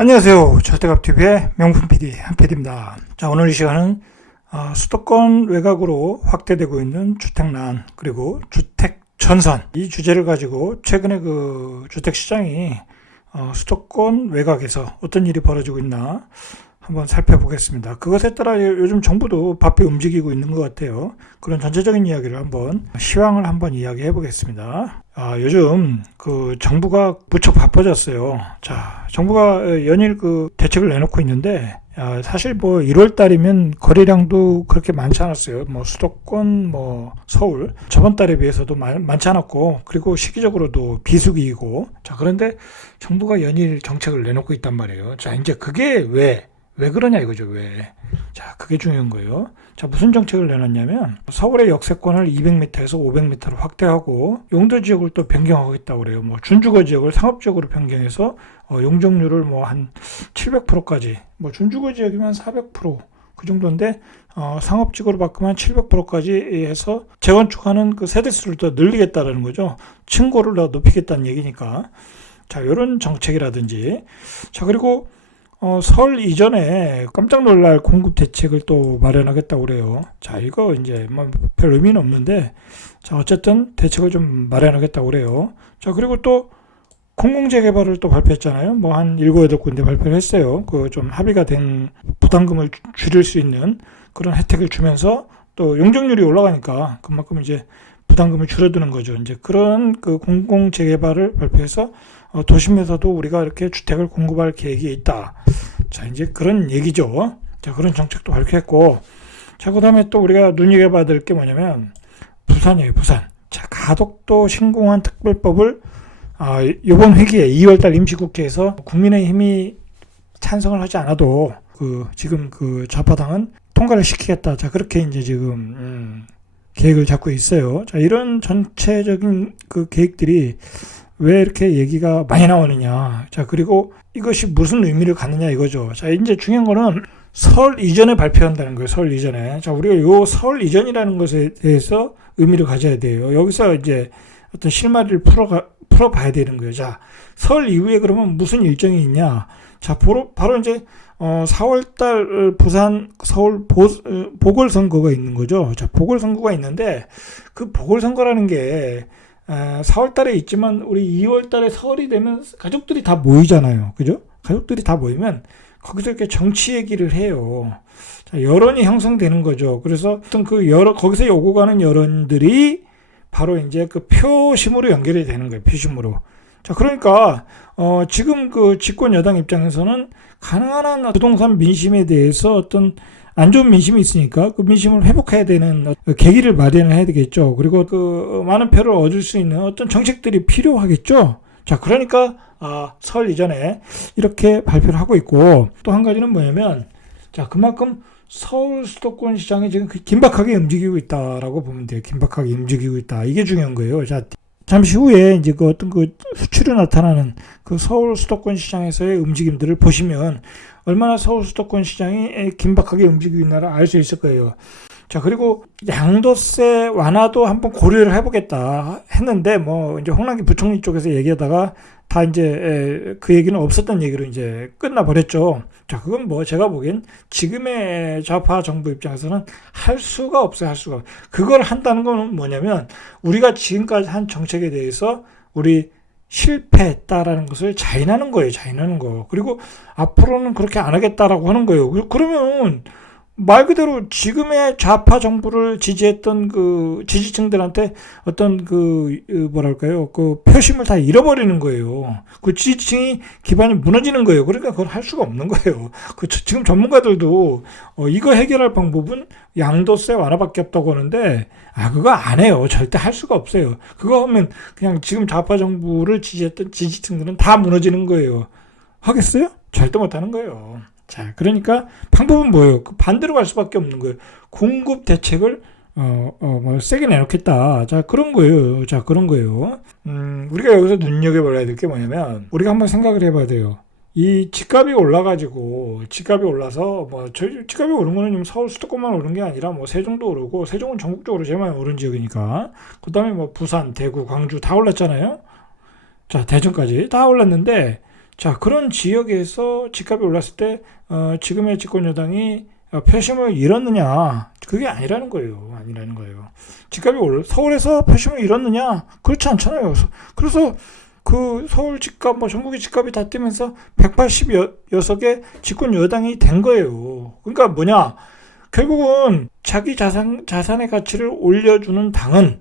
안녕하세요. 저택업TV의 명품 PD 한PD입니다. 자, 오늘 이 시간은 수도권 외곽으로 확대되고 있는 주택난 그리고 주택 전선 이 주제를 가지고 최근에 그 주택 시장이 수도권 외곽에서 어떤 일이 벌어지고 있나 한번 살펴보겠습니다. 그것에 따라 요즘 정부도 바삐 움직이고 있는 것 같아요. 그런 전체적인 이야기를 한번 시황을 한번 이야기해 보겠습니다. 요즘 그 정부가 무척 바빠졌어요. 자, 정부가 연일 그 대책을 내놓고 있는데 사실 뭐 1월 달이면 거래량도 그렇게 많지 않았어요. 뭐 수도권, 뭐 서울 저번 달에 비해서도 많지 않았고, 그리고 시기적으로도 비수기이고. 자, 그런데 정부가 연일 정책을 내놓고 있단 말이에요. 자, 이제 그게 왜 그러냐 이거죠, 왜. 자, 그게 중요한 거예요. 자, 무슨 정책을 내놨냐면, 서울의 역세권을 200m에서 500m로 확대하고, 용도 지역을 또 변경하겠다고 그래요. 뭐, 준주거 지역을 상업지역으로 변경해서, 용적률을 뭐, 한 700%까지, 뭐, 준주거 지역이면 400%, 그 정도인데, 상업지구로 바꾸면 700%까지 해서, 재건축하는 그 세대수를 더 늘리겠다라는 거죠. 층고를 더 높이겠다는 얘기니까. 자, 요런 정책이라든지. 자, 그리고, 설 이전에 깜짝 놀랄 공급 대책을 또 마련하겠다고 그래요. 자, 이거 이제 뭐 별 의미는 없는데, 자, 어쨌든 대책을 좀 마련하겠다고 그래요. 자, 그리고 또 공공재개발을 또 발표했잖아요. 뭐 한 7, 8군데 발표를 했어요. 그 좀 합의가 된 부담금을 줄일 수 있는 그런 혜택을 주면서 또 용적률이 올라가니까 그만큼 이제 부담금이 줄어드는 거죠. 이제 그런 그 공공재개발을 발표해서 도심에서도 우리가 이렇게 주택을 공급할 계획이 있다. 자, 이제 그런 얘기죠. 자, 그런 정책도 발표했고. 자, 그 다음에 또 우리가 눈여겨봐야 될 게 뭐냐면, 부산이에요, 부산. 자, 가덕도 신공항 특별법을, 이번 회기에 2월달 임시국회에서 국민의힘이 찬성을 하지 않아도, 지금 좌파당은 통과를 시키겠다. 자, 그렇게 이제 지금, 계획을 잡고 있어요. 자, 이런 전체적인 그 계획들이 왜 이렇게 얘기가 많이 나오느냐. 자, 그리고 이것이 무슨 의미를 갖느냐 이거죠. 자, 이제 중요한 거는 설 이전에 발표한다는 거예요. 설 이전에. 자, 우리가 요 설 이전이라는 것에 대해서 의미를 가져야 돼요. 여기서 이제 어떤 실마리를 풀어봐야 되는 거예요. 자, 설 이후에 그러면 무슨 일정이 있냐. 자, 바로 이제 4월달 부산 서울 보궐선거가 있는 거죠. 자, 보궐선거가 있는데 그 보궐선거라는 게 4월 달에 있지만 우리 2월 달에 설이 되면 가족들이 다 모이잖아요. 그죠? 가족들이 다 모이면 거기서 이렇게 정치 얘기를 해요. 자, 여론이 형성되는 거죠. 그래서 어떤 거기서 오고 가는 여론들이 바로 이제 그 표심으로 연결이 되는 거예요. 표심으로. 자, 그러니까 지금 그 집권 여당 입장에서는 가능한 한 부동산 민심에 대해서 어떤 안 좋은 민심이 있으니까 그 민심을 회복해야 되는 계기를 마련을 해야 되겠죠. 그리고 그 많은 표를 얻을 수 있는 어떤 정책들이 필요하겠죠. 자, 그러니까 설 이전에 이렇게 발표를 하고 있고, 또 한 가지는 뭐냐면, 자, 그만큼 서울 수도권 시장이 지금 긴박하게 움직이고 있다라고 보면 돼요. 긴박하게 움직이고 있다. 이게 중요한 거예요. 자, 잠시 후에 이제 그 어떤 그 수출이 나타나는 그 서울 수도권 시장에서의 움직임들을 보시면 얼마나 서울 수도권 시장이 긴박하게 움직이고 있나를 알 수 있을 거예요. 자, 그리고 양도세 완화도 한번 고려를 해보겠다 했는데, 뭐 이제 홍남기 부총리 쪽에서 얘기하다가 다 이제 그 얘기는 없었던 얘기로 이제 끝나버렸죠. 자, 그건 뭐 제가 보기엔 지금의 좌파 정부 입장에서는 할 수가 없어요. 할 수가. 그걸 한다는 건 뭐냐면 우리가 지금까지 한 정책에 대해서 우리 실패했다라는 것을 자인하는 거예요. 자인하는 거. 그리고 앞으로는 그렇게 안 하겠다라고 하는 거예요. 그러면 말 그대로 지금의 좌파 정부를 지지했던 그 지지층들한테 어떤 뭐랄까요, 그 표심을 다 잃어버리는 거예요. 그 지지층이 기반이 무너지는 거예요. 그러니까 그걸 할 수가 없는 거예요. 지금 전문가들도 이거 해결할 방법은 양도세 완화밖에 없다고 하는데, 그거 안 해요. 절대 할 수가 없어요. 그거 하면 그냥 지금 좌파 정부를 지지했던 지지층들은 다 무너지는 거예요. 하겠어요? 절대 못 하는 거예요. 자, 그러니까 방법은 뭐예요? 반대로 갈 수밖에 없는 거예요. 공급 대책을 뭐 세게 내놓겠다. 자, 그런 거예요. 자, 그런 거예요. 우리가 여기서 눈여겨봐야 될 게 뭐냐면, 우리가 한번 생각을 해봐야 돼요. 이 집값이 올라가지고, 집값이 올라서, 집값이 오른 거는 서울 수도권만 오른 게 아니라, 세종도 오르고, 세종은 전국적으로 제일 많이 오른 지역이니까, 그 다음에 부산, 대구, 광주 다 올랐잖아요. 자, 대전까지 다 올랐는데, 자, 그런 지역에서 집값이 올랐을 때 지금의 집권 여당이 표심을 잃었느냐? 그게 아니라는 거예요. 아니라는 거예요. 집값이 서울에서 표심을 잃었느냐? 그렇지 않잖아요. 그래서 그 서울 집값, 뭐 전국의 집값이 다 뛰면서 186의 집권 여당이 된 거예요. 그러니까 뭐냐? 결국은 자기 자산의 가치를 올려주는 당은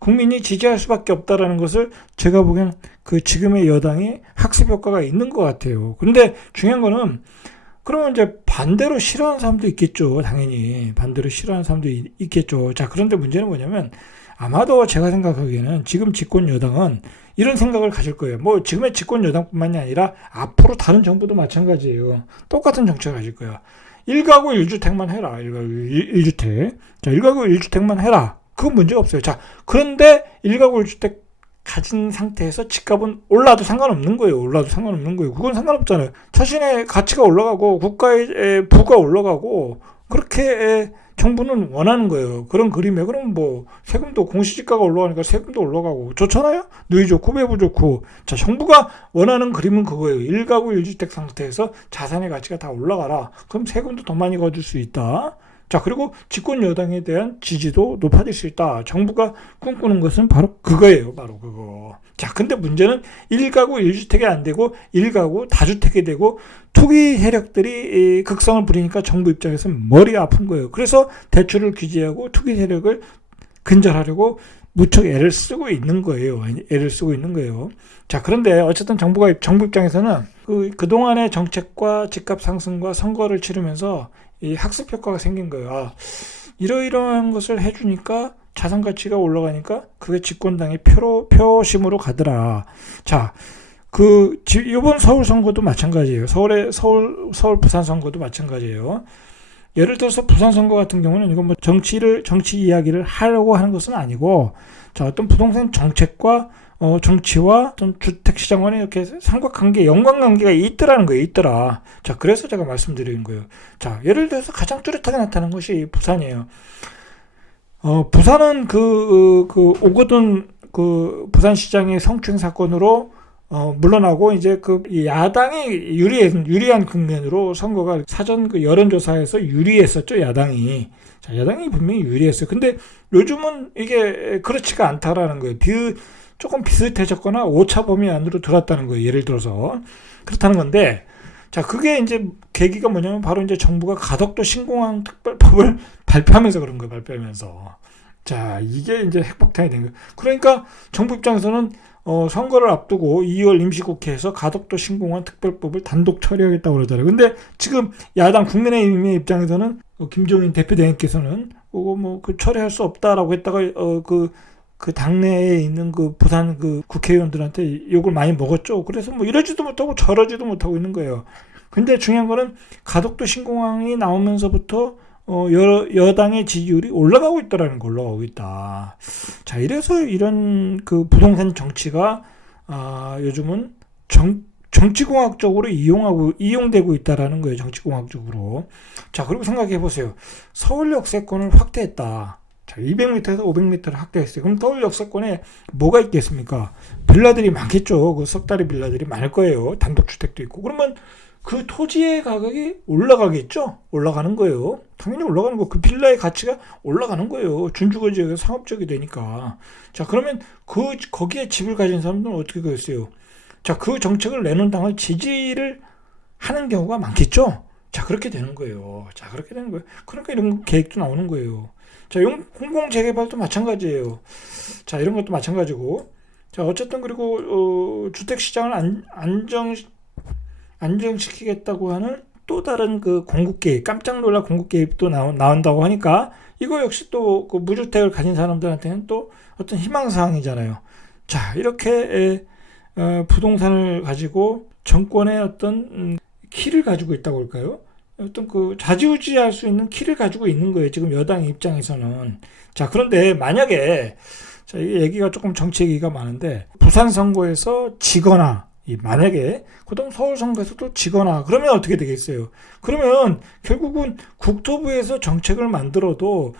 국민이 지지할 수밖에 없다라는 것을 제가 보기엔 그 지금의 여당이 학습 효과가 있는 것 같아요. 그런데 중요한 거는 그러면 이제 반대로 싫어하는 사람도 있겠죠. 당연히 반대로 싫어하는 사람도 있겠죠. 자, 그런데 문제는 뭐냐면 아마도 제가 생각하기에는 지금 집권 여당은 이런 생각을 가질 거예요. 뭐 지금의 집권 여당뿐만이 아니라 앞으로 다른 정부도 마찬가지예요. 똑같은 정책을 가질 거야. 1가구 1주택만 해라. 1가구 1주택. 자, 1가구 1주택만 해라. 그건 문제가 없어요. 자, 그런데 1가구 1주택 가진 상태에서 집값은 올라도 상관없는 거예요. 올라도 상관없는 거예요. 그건 상관없잖아요. 자신의 가치가 올라가고 국가의 부가 올라가고 그렇게 정부는 원하는 거예요. 그런 그림에 그럼 뭐 세금도 공시지가가 올라가니까 세금도 올라가고 좋잖아요. 누이 좋고 매부 좋고. 자, 정부가 원하는 그림은 그거예요. 1가구 1주택 상태에서 자산의 가치가 다 올라가라. 그럼 세금도 더 많이 거둘 수 있다. 자, 그리고 집권 여당에 대한 지지도 높아질 수 있다. 정부가 꿈꾸는 것은 바로 그거예요. 바로 그거. 자, 근데 문제는 1가구 1주택이 안 되고 1가구 다주택이 되고 투기 세력들이 극성을 부리니까 정부 입장에서는 머리가 아픈 거예요. 그래서 대출을 규제하고 투기 세력을 근절하려고 무척 애를 쓰고 있는 거예요. 애를 쓰고 있는 거예요. 자, 그런데 어쨌든 정부 입장에서는 그동안의 정책과 집값 상승과 선거를 치르면서 이 학습 효과가 생긴 거예요. 아, 이러이러한 것을 해주니까 자산 가치가 올라가니까 그게 집권당의 표심으로 가더라. 자, 이번 서울 선거도 마찬가지예요. 서울 부산 선거도 마찬가지예요. 예를 들어서 부산 선거 같은 경우는 이건 뭐 정치 이야기를 하려고 하는 것은 아니고, 자, 어떤 부동산 정책과 정치와 어떤 주택시장과는 이렇게 연관관계가 있더라는 거예요. 있더라. 자, 그래서 제가 말씀드리는 거예요. 자, 예를 들어서 가장 뚜렷하게 나타난 것이 부산이에요. 부산은 오거돈 부산시장의 성추행 사건으로 물러나고 이제 야당이 유리한 국면으로 선거가 사전 여론조사에서 유리했었죠. 야당이. 자, 야당이 분명히 유리했어요. 근데 요즘은 이게 그렇지가 않다라는 거예요. 조금 비슷해졌거나 오차 범위 안으로 들어왔다는 거예요. 예를 들어서. 그렇다는 건데, 자, 그게 이제 계기가 뭐냐면 바로 이제 정부가 가덕도 신공항 특별법을 발표하면서 그런 거예요. 발표하면서. 자, 이게 이제 핵폭탄이 된 거예요. 그러니까 정부 입장에서는 선거를 앞두고 2월 임시국회에서 가덕도 신공항 특별법을 단독 처리하겠다고 그러잖아요. 근데 지금 야당 국민의힘의 입장에서는 김종인 대표대행께서는 처리할 수 없다라고 했다가 그 당내에 있는 부산 국회의원들한테 욕을 많이 먹었죠. 그래서 뭐 이러지도 못하고 저러지도 못하고 있는 거예요. 근데 중요한 거는 가덕도 신공항이 나오면서부터 여당의 지지율이 올라가고 있다. 자, 이래서 이런 부동산 정치가 요즘은 정치공학적으로 이용되고 있다라는 거예요. 정치공학적으로. 자, 그리고 생각해 보세요. 서울 역세권을 확대했다. 자, 200m에서 500m를 확대했어요. 그럼 서울 역세권에 뭐가 있겠습니까? 빌라들이 많겠죠. 그 석다리 빌라들이 많을 거예요. 단독주택도 있고. 그러면 그 토지의 가격이 올라가겠죠? 올라가는 거예요. 당연히 올라가는 거. 그 빌라의 가치가 올라가는 거예요. 준주거 지역에서 상업지역이 되니까. 자, 그러면 거기에 집을 가진 사람들은 어떻게 되겠어요? 자, 그 정책을 내놓은 당을 지지를 하는 경우가 많겠죠? 자, 그렇게 되는 거예요. 그러니까 이런 계획도 나오는 거예요. 자, 공공재개발도 마찬가지예요. 자, 이런 것도 마찬가지고. 자, 어쨌든 그리고 주택시장을 안정시키겠다고 하는 또 다른 공급 개입, 깜짝 놀랄 공급 개입도 나온다고 하니까 이거 역시 또 무주택을 가진 사람들한테는 또 어떤 희망사항이잖아요. 자, 이렇게 부동산을 가지고 정권의 어떤 키를 가지고 있다고 할까요? 어떤 좌지우지할 수 있는 키를 가지고 있는 거예요. 지금 여당 입장에서는. 자, 그런데 만약에, 자, 이 얘기가 조금 정치 얘기가 많은데, 부산 선거에서 지거나, 만약에, 그다음 서울 선거에서도 지거나, 그러면 어떻게 되겠어요? 그러면 결국은 국토부에서 정책을 만들어도,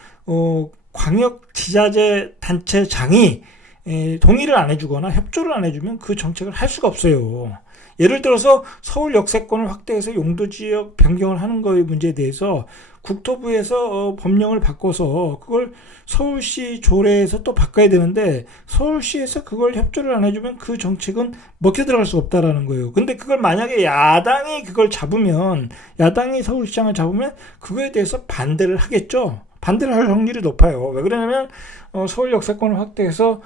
광역 지자재 단체장이 동의를 안 해주거나 협조를 안 해주면 그 정책을 할 수가 없어요. 예를 들어서 서울 역세권을 확대해서 용도 지역 변경을 하는 거의 문제에 대해서 국토부에서 법령을 바꿔서 그걸 서울시 조례에서 또 바꿔야 되는데 서울시에서 그걸 협조를 안 해주면 그 정책은 먹혀 들어갈 수 없다라는 거예요. 근데 그걸 만약에 야당이 그걸 잡으면, 야당이 서울시장을 잡으면 그거에 대해서 반대를 하겠죠. 반대를 할 확률이 높아요. 왜 그러냐면 서울 역세권을 확대해서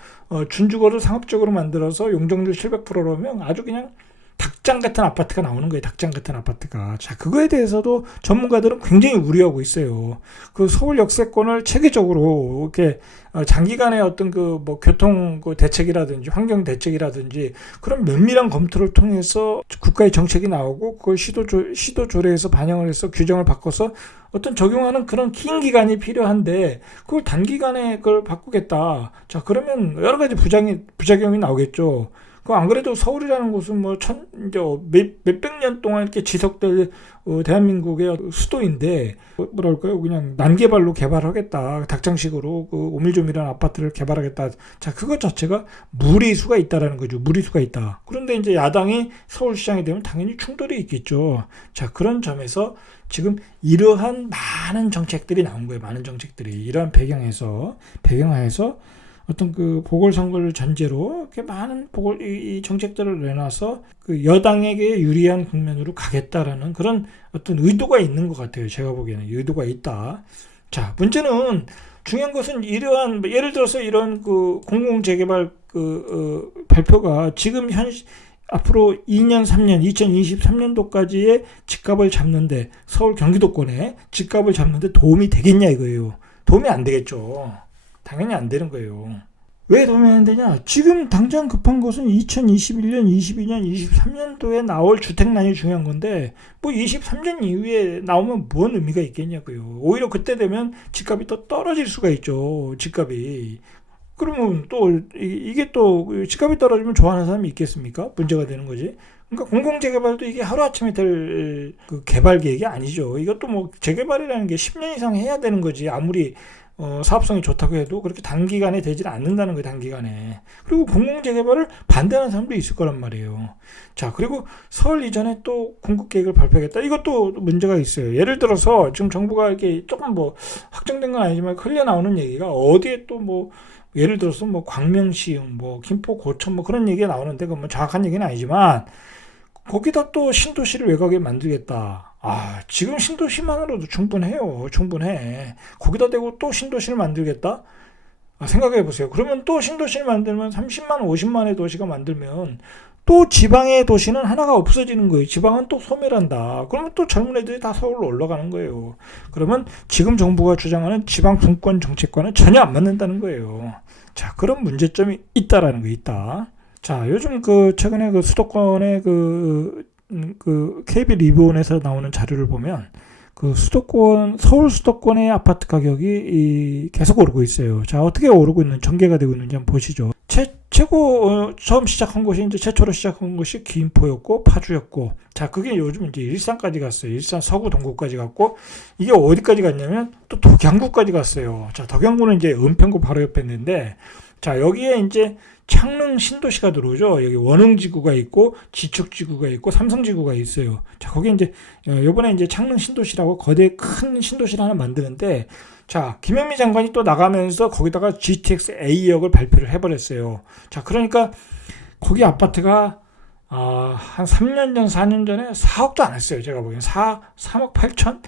준주거를 상업적으로 만들어서 용적률 700%라면 아주 그냥 닭장 같은 아파트가 나오는 거예요. 닭장 같은 아파트가. 자, 그거에 대해서도 전문가들은 굉장히 우려하고 있어요. 그 서울 역세권을 체계적으로 이렇게 장기간의 어떤 그 뭐 교통 그 대책이라든지 환경 대책이라든지 그런 면밀한 검토를 통해서 국가의 정책이 나오고 그걸 시도 조례에서 반영을 해서 규정을 바꿔서 어떤 적용하는 그런 긴 기간이 필요한데 그걸 단기간에 그걸 바꾸겠다. 자, 그러면 여러 가지 부작용이 나오겠죠. 그 안 그래도 서울이라는 곳은 뭐 이제 몇백 년 동안 이렇게 지속될 대한민국의 수도인데 뭐랄까요, 그냥 난개발로 개발하겠다, 닭장식으로 그 오밀조밀한 아파트를 개발하겠다. 자, 그것 자체가 무리수가 있다라는 거죠. 무리수가 있다. 그런데 이제 야당이 서울시장이 되면 당연히 충돌이 있겠죠. 자, 그런 점에서 지금 이러한 많은 정책들이 나온 거예요. 많은 정책들이 이러한 배경하에서 어떤 그 보궐선거를 전제로 이렇게 많은 이 정책들을 내놔서 그 여당에게 유리한 국면으로 가겠다라는 그런 어떤 의도가 있는 것 같아요. 제가 보기에는 의도가 있다. 자, 문제는 중요한 것은 이러한 예를 들어서 이런 그 공공재개발 발표가 지금 앞으로 2년, 3년, 2023년도까지의 집값을 잡는데 서울 경기도권에 집값을 잡는데 도움이 되겠냐 이거예요. 도움이 안 되겠죠. 당연히 안 되는 거예요. 왜 도움이 안 되냐? 지금 당장 급한 것은 2021년, 22년, 23년도에 나올 주택난이 중요한 건데 뭐 23년 이후에 나오면 뭔 의미가 있겠냐고요. 오히려 그때 되면 집값이 또 떨어질 수가 있죠. 집값이. 그러면 또 이게 또 집값이 떨어지면 좋아하는 사람이 있겠습니까? 문제가 되는 거지. 그러니까 공공재개발도 이게 하루아침에 될 그 개발 계획이 아니죠. 이것도 뭐 재개발이라는 게 10년 이상 해야 되는 거지. 아무리 사업성이 좋다고 해도 그렇게 단기간에 되지는 않는다는 거예요. 단기간에. 그리고 공공재개발을 반대하는 사람도 있을 거란 말이에요. 자, 그리고 서울 이전에 또 공급계획을 발표하겠다. 이것도 문제가 있어요. 예를 들어서 지금 정부가 이렇게 조금 뭐 확정된 건 아니지만 흘려나오는 얘기가 어디에 또 뭐 예를 들어서 뭐 광명시흥, 뭐 김포 고천 뭐 그런 얘기가 나오는데 그건 뭐 정확한 얘기는 아니지만 거기다 또 신도시를 외곽에 만들겠다. 아, 지금 신도시만으로도 충분해요. 충분해. 거기다 대고 또 신도시를 만들겠다? 아, 생각해 보세요. 그러면 또 신도시를 만들면 30만, 50만의 도시가 만들면 또 지방의 도시는 하나가 없어지는 거예요. 지방은 또 소멸한다. 그러면 또 젊은 애들이 다 서울로 올라가는 거예요. 그러면 지금 정부가 주장하는 지방 분권 정책과는 전혀 안 맞는다는 거예요. 자, 그런 문제점이 있다라는 거 있다. 자, 요즘 최근에 수도권의 KB 리본에서 나오는 자료를 보면 서울 수도권의 아파트 가격이 계속 오르고 있어요. 자, 어떻게 오르고 있는, 전개가 되고 있는지 한번 보시죠. 처음 시작한 곳이 최초로 시작한 곳이 김포였고, 파주였고, 자, 그게 요즘 이제 일산까지 갔어요. 일산 서구 동구까지 갔고, 이게 어디까지 갔냐면 또 덕양구까지 갔어요. 자, 덕양구는 이제 은평구 바로 옆에 있는데, 자, 여기에 이제 창릉 신도시가 들어오죠. 여기 원흥지구가 있고 지축지구가 있고 삼성지구가 있어요. 자, 거기 이제 이번에 이제 창릉 신도시라고 거대 큰 신도시를 하나 만드는데, 자, 김현미 장관이 또 나가면서 거기다가 GTX A역을 발표를 해버렸어요. 자, 그러니까 거기 아파트가 한 3년 전, 4년 전에 4억도 안 했어요. 제가 보기엔 3억 8천?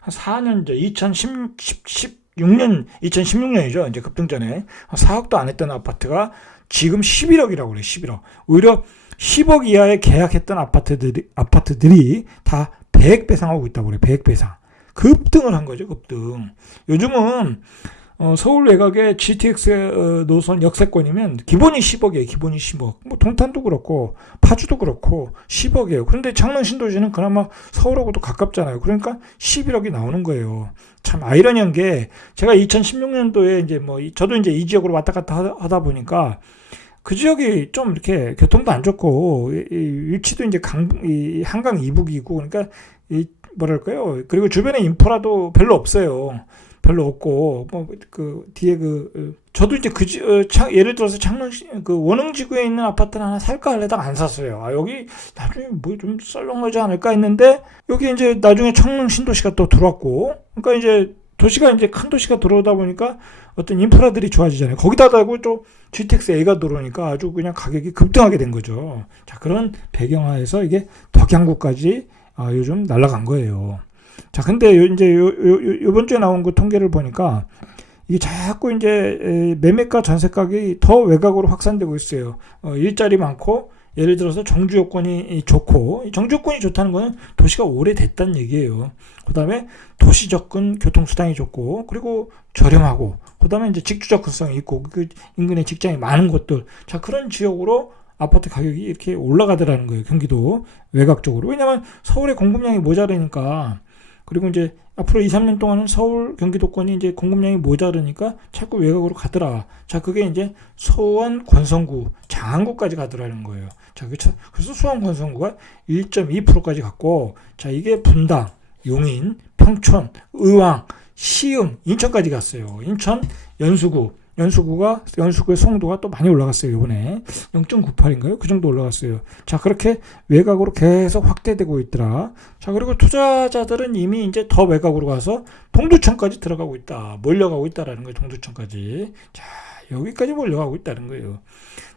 한 4년 전, 2016년이죠. 이제 급등전에 4억도 안 했던 아파트가 지금 11억이라고 그래요. 11억. 오히려 10억 이하에 계약했던 아파트들이 다 100 배상하고 있다고 그래요. 100 배상. 급등을 한 거죠. 급등. 요즘은 서울 외곽의 GTX 노선 역세권이면 기본이 10억이에요. 기본이 10억. 뭐 동탄도 그렇고 파주도 그렇고 10억이에요. 그런데 창릉 신도시는 그나마 서울하고도 가깝잖아요. 그러니까 11억이 나오는 거예요. 참 아이러니한 게, 제가 2016년도에 이제 저도 이제 이 지역으로 왔다 갔다 하다 보니까 그 지역이 좀 이렇게 교통도 안 좋고 위치도 이제 한강 이북이고, 그러니까 뭐랄까요. 그리고 주변에 인프라도 별로 없어요. 별로 없고, 뭐, 뒤에 저도 이제 예를 들어서 창릉, 원흥지구에 있는 아파트를 하나 살까 하려다가 안 샀어요. 여기 나중에 뭐 좀 썰렁하지 않을까 했는데, 여기 이제 나중에 청릉 신도시가 또 들어왔고, 그러니까 이제 도시가 이제 큰 도시가 들어오다 보니까 어떤 인프라들이 좋아지잖아요. 거기다가 또 GTX A가 들어오니까 아주 그냥 가격이 급등하게 된 거죠. 자, 그런 배경하에서 이게 덕양구까지 요즘 날아간 거예요. 자, 근데 이제 요번 주에 나온 그 통계를 보니까 이게 자꾸 이제 매매가 전세가격이 더 외곽으로 확산되고 있어요. 일자리 많고, 예를 들어서 정주 요건이 좋고, 정주 요건이 좋다는 거는 도시가 오래됐다는 얘기예요. 그 다음에 도시 접근 교통수단이 좋고, 그리고 저렴하고, 그 다음에 이제 직주 접근성이 있고, 그 인근에 직장이 많은 곳들. 자, 그런 지역으로 아파트 가격이 이렇게 올라가더라는 거예요. 경기도 외곽 쪽으로. 왜냐면 서울의 공급량이 모자라니까. 그리고 이제 앞으로 2, 3년 동안은 서울, 경기도권이 이제 공급량이 모자르니까 자꾸 외곽으로 가더라. 자, 그게 이제 수원, 권성구, 장안구까지 가더라는 거예요. 자, 그래서 수원, 권성구가 1.2%까지 갔고, 자, 이게 분당, 용인, 평촌, 의왕, 시흥, 인천까지 갔어요. 인천, 연수구의 송도가 또 많이 올라갔어요. 이번에 0.98인가요? 그 정도 올라갔어요. 자, 그렇게 외곽으로 계속 확대되고 있더라. 자, 그리고 투자자들은 이미 이제 더 외곽으로 가서 동두천까지 들어가고 있다. 몰려가고 있다라는 거예요. 동두천까지. 자, 여기까지 몰려가고 있다는 거예요.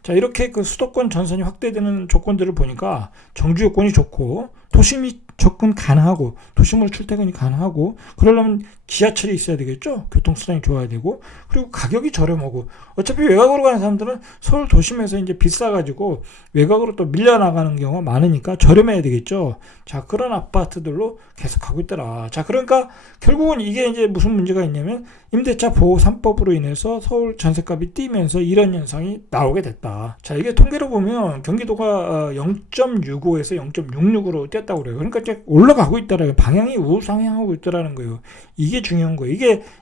자, 이렇게 그 수도권 전선이 확대되는 조건들을 보니까 정주 요건이 좋고, 도심이 접근 가능하고, 도심으로 출퇴근이 가능하고, 그러려면 지하철이 있어야 되겠죠? 교통수단이 좋아야 되고, 그리고 가격이 저렴하고, 어차피 외곽으로 가는 사람들은 서울 도심에서 이제 비싸가지고 외곽으로 또 밀려나가는 경우가 많으니까 저렴해야 되겠죠? 자, 그런 아파트들로 계속 가고 있더라. 자, 그러니까 결국은 이게 이제 무슨 문제가 있냐면, 임대차 보호 3법으로 인해서 서울 전셋값이 뛰면서 이런 현상이 나오게 됐다. 자, 이게 통계로 보면 경기도가 0.65에서 0.66으로 뛰었다고 그래요. 그러니까 이제 올라가고 있다라는, 방향이 우상향하고 있다라는 거예요. 이게 중요한 거예요.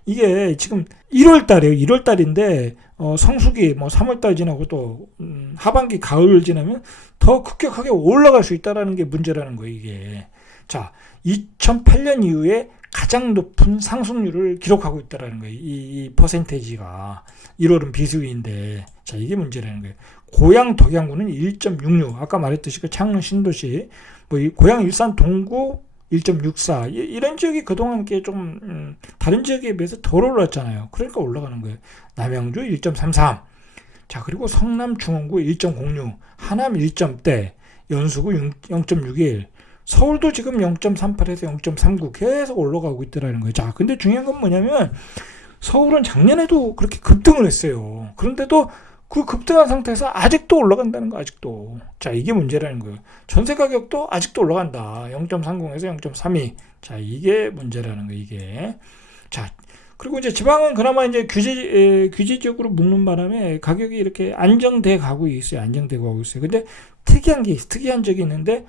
이게 지금 1월 달이에요. 1월 달인데, 성수기, 3월 달 지나고 또, 하반기, 가을 지나면 더 급격하게 올라갈 수 있다라는 게 문제라는 거예요, 이게. 자, 2008년 이후에 가장 높은 상승률을 기록하고 있다라는 거예요. 이 퍼센테이지가. 1월은 비수기인데, 자, 이게 문제라는 거예요. 고양 덕양구는 1.66. 아까 말했듯이 그 창릉 신도시, 고양 일산 동구 1.64. 이런 지역이 그동안 이렇게 좀, 다른 지역에 비해서 덜 올랐잖아요. 그러니까 올라가는 거예요. 남양주 1.33. 자, 그리고 성남 중원구 1.06. 하남 1점대. 연수구 0.61. 서울도 지금 0.38에서 0.39 계속 올라가고 있더라는 거예요. 자, 근데 중요한 건 뭐냐면, 서울은 작년에도 그렇게 급등을 했어요. 그런데도 그 급등한 상태에서 아직도 올라간다는 거, 아직도. 자, 이게 문제라는 거예요. 전세 가격도 아직도 올라간다. 0.30에서 0.32. 자, 이게 문제라는 거예요, 이게. 자, 그리고 이제 지방은 그나마 이제 규제 지역으로 묶는 바람에 가격이 이렇게 안정돼 가고 있어요. 안정되고 가고 있어요. 근데 특이한 적이 있는데,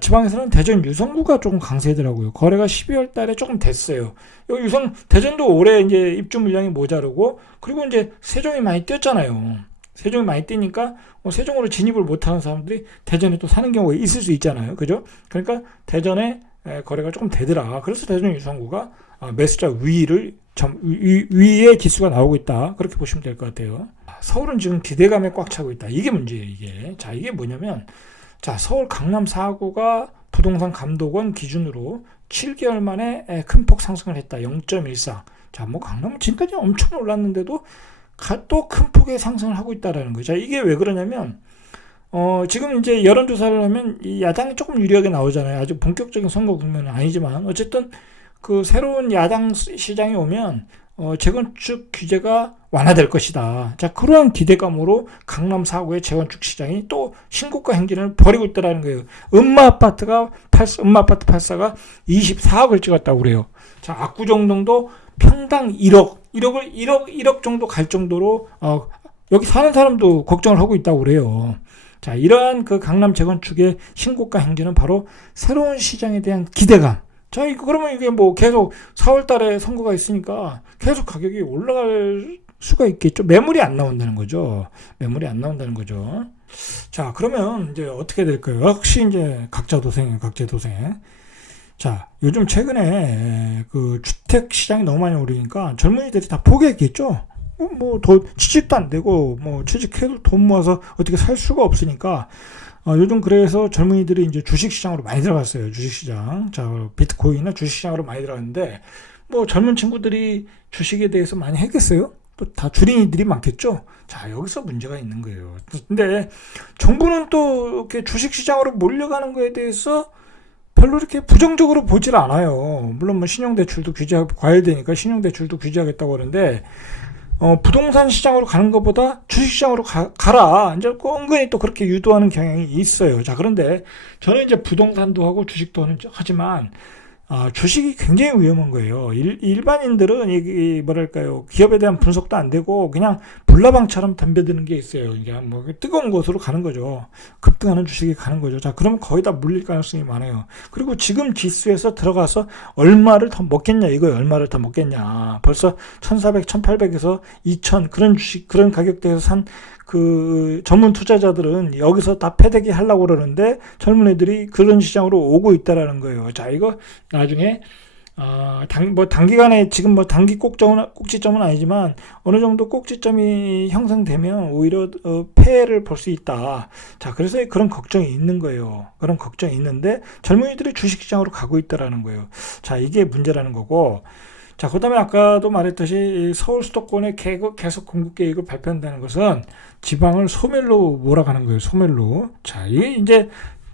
지방에서는 대전 유성구가 조금 강세더라고요. 거래가 12월 달에 조금 됐어요. 여기 대전도 올해 이제 입주 물량이 모자르고, 그리고 이제 세종이 많이 뛰었잖아요. 세종이 많이 뛰니까, 세종으로 진입을 못하는 사람들이 대전에 또 사는 경우가 있을 수 있잖아요. 그죠? 그러니까 대전에 거래가 조금 되더라. 그래서 대전 유성구가 매수자 위의 지수가 나오고 있다. 그렇게 보시면 될 것 같아요. 서울은 지금 기대감에 꽉 차고 있다. 이게 문제예요, 이게. 자, 이게 뭐냐면, 자, 서울 강남 4구가 부동산 감독원 기준으로 7개월 만에 큰 폭 상승을 했다. 0.14. 자, 강남은 지금까지 엄청 올랐는데도 또 큰 폭의 상승을 하고 있다라는 거죠. 자, 이게 왜 그러냐면, 지금 이제 여론조사를 하면 이 야당이 조금 유리하게 나오잖아요. 아주 본격적인 선거 국면은 아니지만, 어쨌든 그 새로운 야당 시장이 오면, 재건축 규제가 완화될 것이다. 자, 그러한 기대감으로 강남 4구의 재건축 시장이 또 신고가 행진을 벌이고 있다는 거예요. 음마아파트 8사가 24억을 찍었다고 그래요. 자, 압구정동도 평당 1억 정도 갈 정도로, 여기 사는 사람도 걱정을 하고 있다고 그래요. 자, 이러한 그 강남 재건축의 신고가 행진은 바로 새로운 시장에 대한 기대감. 자, 그러면 이게 계속 4월 달에 선거가 있으니까 계속 가격이 올라갈 수가 있겠죠. 매물이 안 나온다는 거죠. 자, 그러면 이제 어떻게 될까요? 역시 이제 각자 도생이에요. 자, 요즘 최근에 그 주택 시장이 너무 많이 오르니까 젊은이들이 다 포기했겠죠? 더 취직도 안 되고, 취직해도 돈 모아서 어떻게 살 수가 없으니까, 요즘 그래서 젊은이들이 이제 주식 시장으로 많이 들어갔어요. 주식 시장. 자, 비트코인이나 주식 시장으로 많이 들어갔는데, 젊은 친구들이 주식에 대해서 많이 했겠어요? 또 다 주린이들이 많겠죠? 자, 여기서 문제가 있는 거예요. 근데 정부는 또 이렇게 주식 시장으로 몰려가는 거에 대해서 별로 이렇게 부정적으로 보질 않아요. 물론 신용대출도 과열되니까 신용대출도 규제하겠다고 하는데, 부동산 시장으로 가는 것보다 주식시장으로 가라. 이제 은근히 또 그렇게 유도하는 경향이 있어요. 자, 그런데 저는 이제 부동산도 하고 주식도 하지만, 주식이 굉장히 위험한 거예요. 일반인들은 뭐랄까요, 기업에 대한 분석도 안 되고 그냥 불나방처럼 덤벼드는 게 있어요. 그냥 뜨거운 곳으로 가는 거죠. 급등하는 주식이 가는 거죠. 자, 그러면 거의 다 물릴 가능성이 많아요. 그리고 지금 지수에서 들어가서 얼마를 더 먹겠냐, 이거예요. 얼마를 더 먹겠냐. 벌써 1,400, 1,800에서 2,000 그런 가격대에서 산 그 전문 투자자들은 여기서 다 패대기 하려고 그러는데 젊은 애들이 그런 시장으로 오고 있다라는 거예요. 자, 이거 나중에 단기간에 지금 단기 꼭지점은 아니지만 어느 정도 꼭지점이 형성되면 오히려 폐해를 볼 수 있다. 자, 그래서 그런 걱정이 있는 거예요. 그런 걱정이 있는데 젊은이들이 주식시장으로 가고 있다라는 거예요. 자, 이게 문제라는 거고. 자, 그 다음에 아까도 말했듯이 서울 수도권에 계속 공급 계획을 발표한다는 것은 지방을 소멸로 몰아가는 거예요. 소멸로. 자, 이게 이제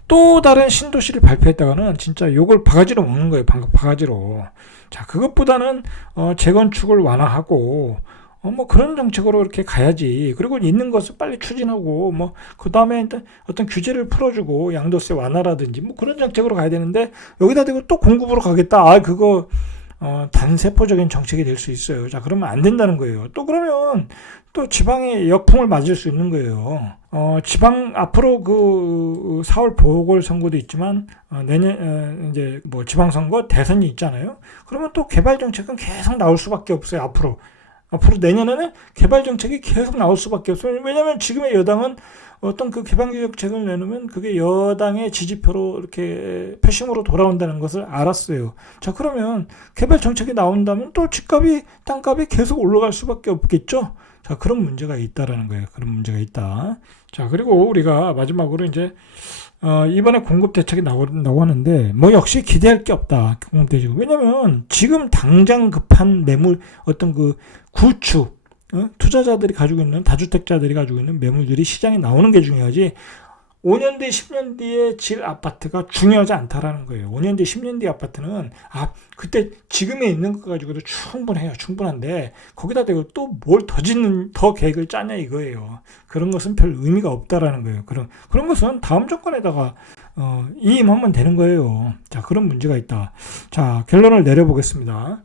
또 다른 신도시를 발표했다가는 진짜 욕을 바가지로 먹는 거예요. 바가지로. 자, 그것보다는 재건축을 완화하고 그런 정책으로 이렇게 가야지. 그리고 있는 것을 빨리 추진하고 그 다음에 어떤 규제를 풀어주고 양도세 완화라든지 그런 정책으로 가야 되는데 여기다 대고 또 공급으로 가겠다. 그거 단세포적인 정책이 될 수 있어요. 자, 그러면 안 된다는 거예요. 또 그러면 또 지방의 역풍을 맞을 수 있는 거예요. 지방 앞으로 그 4월 보궐선거도 있지만 내년 이제 지방선거 대선이 있잖아요. 그러면 또 개발 정책은 계속 나올 수밖에 없어요. 앞으로 내년에는 개발 정책이 계속 나올 수밖에 없어요. 왜냐하면 지금의 여당은 어떤 그 개발 정책을 내놓으면 그게 여당의 지지표로 이렇게 표심으로 돌아온다는 것을 알았어요. 자, 그러면 개발 정책이 나온다면 또 집값이, 땅값이 계속 올라갈 수밖에 없겠죠. 자, 그런 문제가 있다라는 거예요. 그런 문제가 있다. 자, 그리고 우리가 마지막으로 이제 이번에 공급 대책이 나오고 하는데 역시 기대할 게 없다. 공급 대책. 왜냐면 지금 당장 급한 매물 어떤 그 구축 투자자들이 가지고 있는 다주택자들이 가지고 있는 매물들이 시장에 나오는 게 중요하지 5년 뒤 10년 뒤에 질 아파트가 중요하지 않다라는 거예요. 5년 뒤 10년 뒤 아파트는 그때 지금에 있는 것 가지고도 충분한데 거기다 대고 또 뭘 더 계획을 짜냐 이거예요. 그런 것은 별 의미가 없다라는 거예요. 그런 것은 다음 정권에다가 이임하면 되는 거예요. 자, 그런 문제가 있다. 자, 결론을 내려보겠습니다.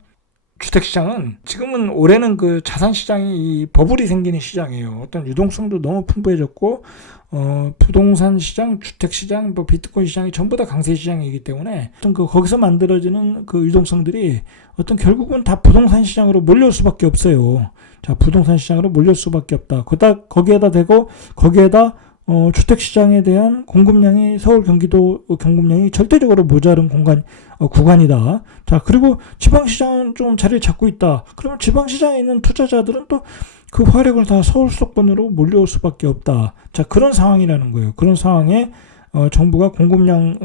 주택시장은 지금은 올해는 그 자산시장이 버블이 생기는 시장이에요. 어떤 유동성도 너무 풍부해졌고 부동산 시장, 주택시장, 비트코인 시장이 전부 다 강세 시장이기 때문에 어떤 거기서 만들어지는 그 유동성들이 결국은 다 부동산 시장으로 몰려올 수밖에 없어요. 자, 부동산 시장으로 몰려올 수밖에 없다. 거기에다 주택시장에 대한 공급량이 서울 경기도 공급량이 절대적으로 모자른 구간이다. 자, 그리고 지방시장은 좀 자리를 잡고 있다. 그러면 지방시장에 있는 투자자들은 또 그 화력을 다 서울 수도권으로 몰려올 수밖에 없다. 자, 그런 상황이라는 거예요. 그런 상황에 정부가 공급량을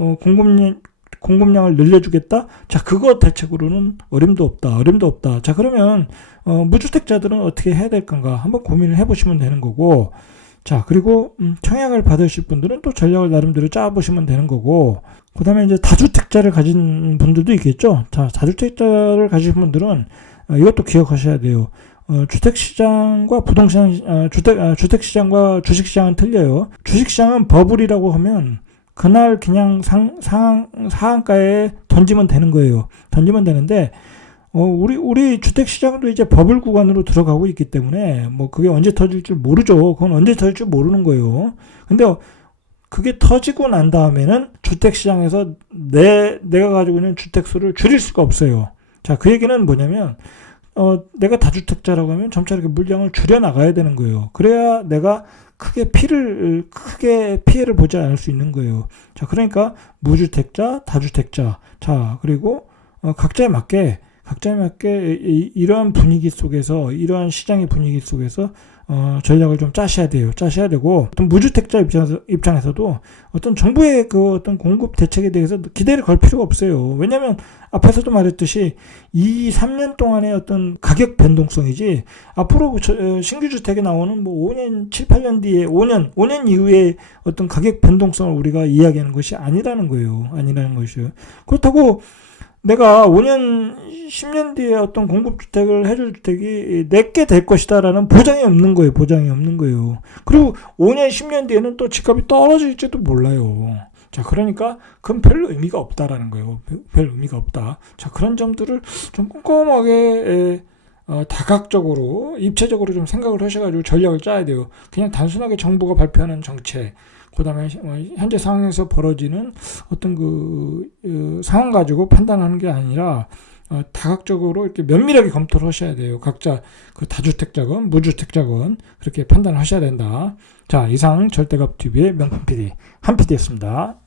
늘려주겠다. 자, 그거 대책으로는 어림도 없다. 자, 그러면 무주택자들은 어떻게 해야 될 건가 한번 고민을 해보시면 되는 거고. 자, 그리고 청약을 받으실 분들은 또 전략을 나름대로 짜보시면 되는 거고, 그 다음에 이제 다주택자를 가진 분들도 있겠죠. 자, 다주택자를 가진 분들은 이것도 기억하셔야 돼요. 주택시장과 주택시장과 주식시장은 틀려요. 주식시장은 버블이라고 하면 그날 그냥 상한가에 던지면 되는 거예요. 던지면 되는데 우리 주택시장도 이제 버블 구간으로 들어가고 있기 때문에 그게 언제 터질 줄 모르죠. 그건 언제 터질 줄 모르는 거예요. 근데 그게 터지고 난 다음에는 주택시장에서 내가 가지고 있는 주택수를 줄일 수가 없어요. 자, 그 얘기는 뭐냐면 내가 다주택자라고 하면 점차 이렇게 물량을 줄여 나가야 되는 거예요. 그래야 내가 크게 피해를 보지 않을 수 있는 거예요. 자, 그러니까 무주택자, 다주택자. 자, 그리고 각자에 맞게 이러한 분위기 속에서, 이러한 시장의 분위기 속에서 전략을 좀 짜셔야 되고, 어떤 무주택자 입장에서도 어떤 정부의 그 어떤 공급 대책에 대해서 기대를 걸 필요가 없어요. 왜냐면 앞에서도 말했듯이 3년 동안의 어떤 가격 변동성이지, 앞으로 신규 주택에 나오는 뭐 5년, 7, 8년 뒤에 5년 이후에 어떤 가격 변동성을 우리가 이야기하는 것이 아니라는 것이요. 그렇다고 내가 5년, 10년 뒤에 어떤 공급주택을 해줄 주택이 내게 될 것이다라는 보장이 없는 거예요. 그리고 5년, 10년 뒤에는 또 집값이 떨어질지도 몰라요. 자, 그러니까 그건 별 의미가 없다라는 거예요. 별 의미가 없다. 자, 그런 점들을 좀 꼼꼼하게 다각적으로, 입체적으로 좀 생각을 하셔가지고 전략을 짜야 돼요. 그냥 단순하게 정부가 발표하는 정책, 그 다음에 현재 상황에서 벌어지는 어떤 상황 가지고 판단하는 게 아니라 다각적으로 이렇게 면밀하게 검토를 하셔야 돼요. 각자 그 다주택자건 무주택자건 그렇게 판단을 하셔야 된다. 자, 이상 절대값TV의 명품 PD 한 PD였습니다.